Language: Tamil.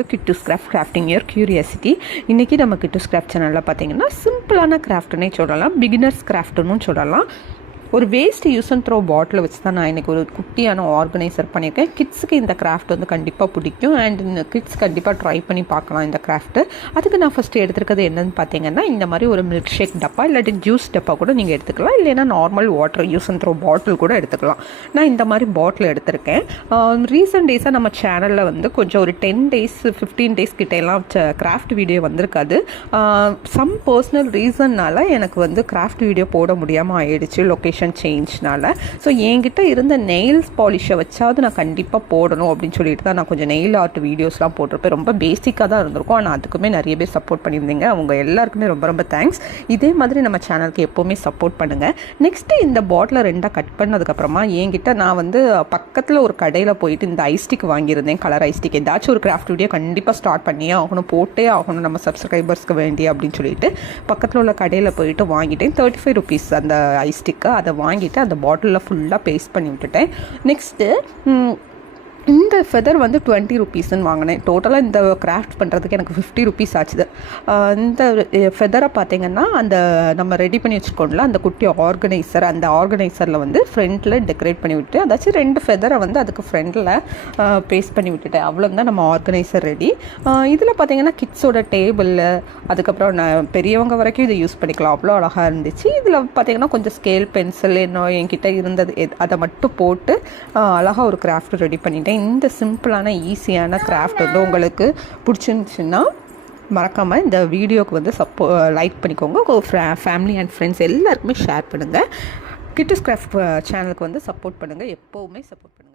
To Kiddoos crafting your curiosity. இன்றைக்கி நம்ம கிட்டூஸ் கிராஃப்ட் சேனலில் பார்த்தீங்கன்னா சிம்பிளான கிராஃப்ட்னே சொல்லலாம், பிகினர்ஸ் கிராஃப்ட்னு சொல்லலாம். ஒரு வேஸ்ட் யூஸ் அண்ட் த்ரோ பாட்டில் வச்சு தான் நான் இன்றைக்கி ஒரு குட்டியான ஆர்கனைசர் பண்ணியிருக்கேன். கிட்ஸுக்கு இந்த கிராஃப்ட் வந்து கண்டிப்பாக பிடிக்கும் அண்ட் இந்த கிட்ஸ் கண்டிப்பாக ட்ரை பண்ணி பார்க்கலாம் இந்த கிராஃப்ட்டு. அதுக்கு நான் ஃபஸ்ட்டு எடுத்துருக்கிறது என்னென்னு பார்த்தீங்கன்னா, இந்த மாதிரி ஒரு மில்க் ஷேக் டப்பா இல்லாட்டி ஜூஸ் டப்பா கூட நீங்கள் எடுத்துக்கலாம், இல்லைன்னா normal water use and throw bottle கூட எடுத்துக்கலாம். நான் இந்த மாதிரி பாட்டில் எடுத்திருக்கேன். ரீசெண்ட் டேஸாக நம்ம சேனலில் வந்து கொஞ்சம் ஒரு 10 days 15 days கிட்டேலாம் கிராஃப்ட் வீடியோ வந்திருக்காது. சம் பர்சனல் ரீசன்னால் எனக்கு வந்து கிராஃப்ட் வீடியோ போட முடியாமல் ஆயிடுச்சு லொக்கேஷன் சேஞ்ச்னால. ஸோ என்கிட்ட இருந்த நெயில்ஸ் பாலிஷை வச்சாவது நான் கண்டிப்பாக போடணும் அப்படின்னு சொல்லிட்டு தான் நான் கொஞ்சம் நெயில் ஆர்ட் வீடியோஸ்லாம் போட்டிருப்பேன். ரொம்ப பேசிக்காக தான் இருந்திருக்கும், ஆனால் அதுக்குமே நிறைய பேர் சப்போர்ட் பண்ணியிருந்தீங்க. அவங்க எல்லாருக்குமே ரொம்ப ரொம்ப தேங்க்ஸ். இதே மாதிரி நம்ம சேனலுக்கு எப்போவுமே சப்போர்ட் பண்ணுங்கள். நெக்ஸ்ட்டு இந்த பாட்டிலை 2 கட் பண்ணதுக்கப்புறமா என்கிட்ட நான் வந்து பக்கத்தில் ஒரு கடையில் போயிட்டு இந்த ஐஸ்டிக் வாங்கியிருந்தேன், கலர் ஐஸ்டிக். ஏதாச்சும் ஒரு கிராஃப்ட் வீடியோ கண்டிப்பாக ஸ்டார்ட் பண்ணியே ஆகணும், போட்டே ஆகணும் நம்ம சப்ஸ்கிரைபர்ஸ்க்கு வேண்டி அப்படின்னு சொல்லிட்டு பக்கத்தில் உள்ள கடையில் போயிட்டு வாங்கிட்டேன். 35 rupees அந்த ஐஸ்டிக்கு. அதை வாங்கிட்டு அந்த பாட்டிலில் ஃபுல்லாக பேஸ்ட் பண்ணி விட்டுட்டேன். நெக்ஸ்ட்டு இந்த ஃபெதர் வந்து 20 rupeesன்னு வாங்கினேன். டோட்டலாக இந்த கிராஃப்ட் பண்ணுறதுக்கு எனக்கு 50 rupees ஆச்சுது. இந்த ஃபெதரை பார்த்தீங்கன்னா அந்த நம்ம ரெடி பண்ணி வச்சுக்கோங்களா அந்த குட்டி ஆர்கனைசர், அந்த ஆர்கனைசரில் வந்து ஃப்ரண்ட்டில் டெக்கரேட் பண்ணி விட்டு அதாச்சும் 2 ஃபெதரை வந்து அதுக்கு ஃப்ரண்டில் பேஸ்ட் பண்ணி விட்டுட்டேன். அவ்வளோதான் நம்ம ஆர்கனைசர் ரெடி. இதில் பார்த்தீங்கன்னா கிட்ஸோட டேபிள், அதுக்கப்புறம் நான் பெரியவங்க வரைக்கும் இதை யூஸ் பண்ணிக்கலாம், அவ்வளோ அழகாக இருந்துச்சு. இதில் பார்த்தீங்கன்னா கொஞ்சம் ஸ்கேல் பென்சில் இன்னும் என்கிட்ட இருந்தது அதை மட்டும் போட்டு அழகாக ஒரு கிராஃப்ட் ரெடி பண்ணிட்டேன். இந்த சிம்பிளான ஈஸியான கிராஃப்ட் வந்து உங்களுக்கு பிடிச்சிருந்துச்சுன்னா மறக்காமல் இந்த வீடியோவுக்கு வந்து லைக் பண்ணிக்கோங்க. ஃபேமிலி அண்ட் ஃப்ரெண்ட்ஸ் எல்லாருக்குமே ஷேர் பண்ணுங்கள். கிட்டூஸ் கிராஃப்ட் சேனலுக்கு வந்து சப்போர்ட் பண்ணுங்கள், எப்போவுமே சப்போர்ட் பண்ணுங்கள்.